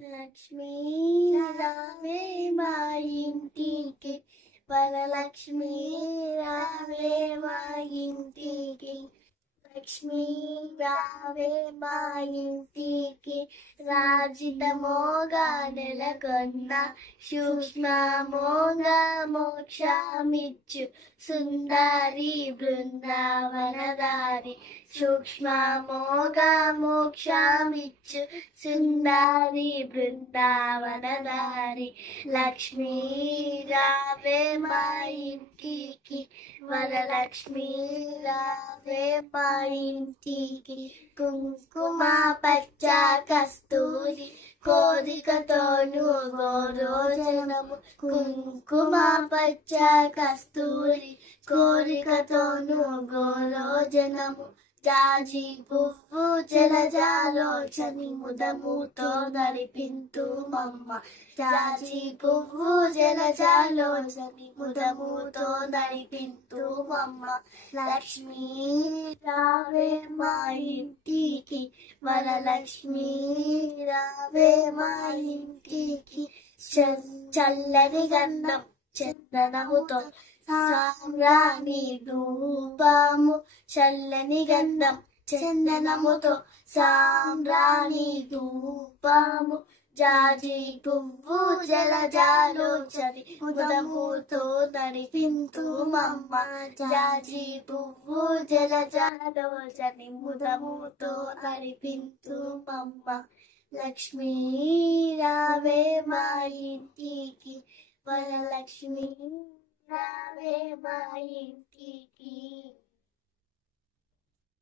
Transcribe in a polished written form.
లక్ష్మీ రావే మా ఇంటికి, వరలక్ష్మీ రావే మా ఇంటికి, లక్ష్మీ రావే మా ఇంటికి, రాజితమోగా నెలకొన్న సూక్ష్మమోగా మోక్షమిచ్చు సుందరి బృందావనదారి, సూక్ష్మమోగా మోక్షమిచ్చు సుందరి బృందావనదారి, లక్ష్మీ రావే మా ఇంటికి, వరలక్ష్మీ రావే మా ఇంటికి, కుంకుమ పచ్చ కస్తూరి కోరికతోను గోరోజనము, కుంకుమ పచ్చ కస్తూరి కోరికతోను గోరోజనము, జాజి పువ్వు జలజాలోచని ముదముతో నడిపింతు మమ్మ, జాజి పువ్వు జలజాలోచని ముదముతో నడిపింతు మమ్మ, లక్ష్మీ రావే మా ఇంటికి, వరలక్ష్మీ రావే మా ఇంటికి, చల్లని గంధం చందనముతో సామ్రాణి ధూపము, చల్లని గంధం చందనముతో సామ్రాణి ధూపము, జాజి పువ్వు జలజాలోచని ముదముతో నడిపింతు మమ్మ, జాజి పువ్వు జలజాలోచని ముదముతో నడిపింతు మమ్మ, లక్ష్మీ రావే మా ఇంటికి, వరలక్ష్మీ రావే మా ఇంటికి.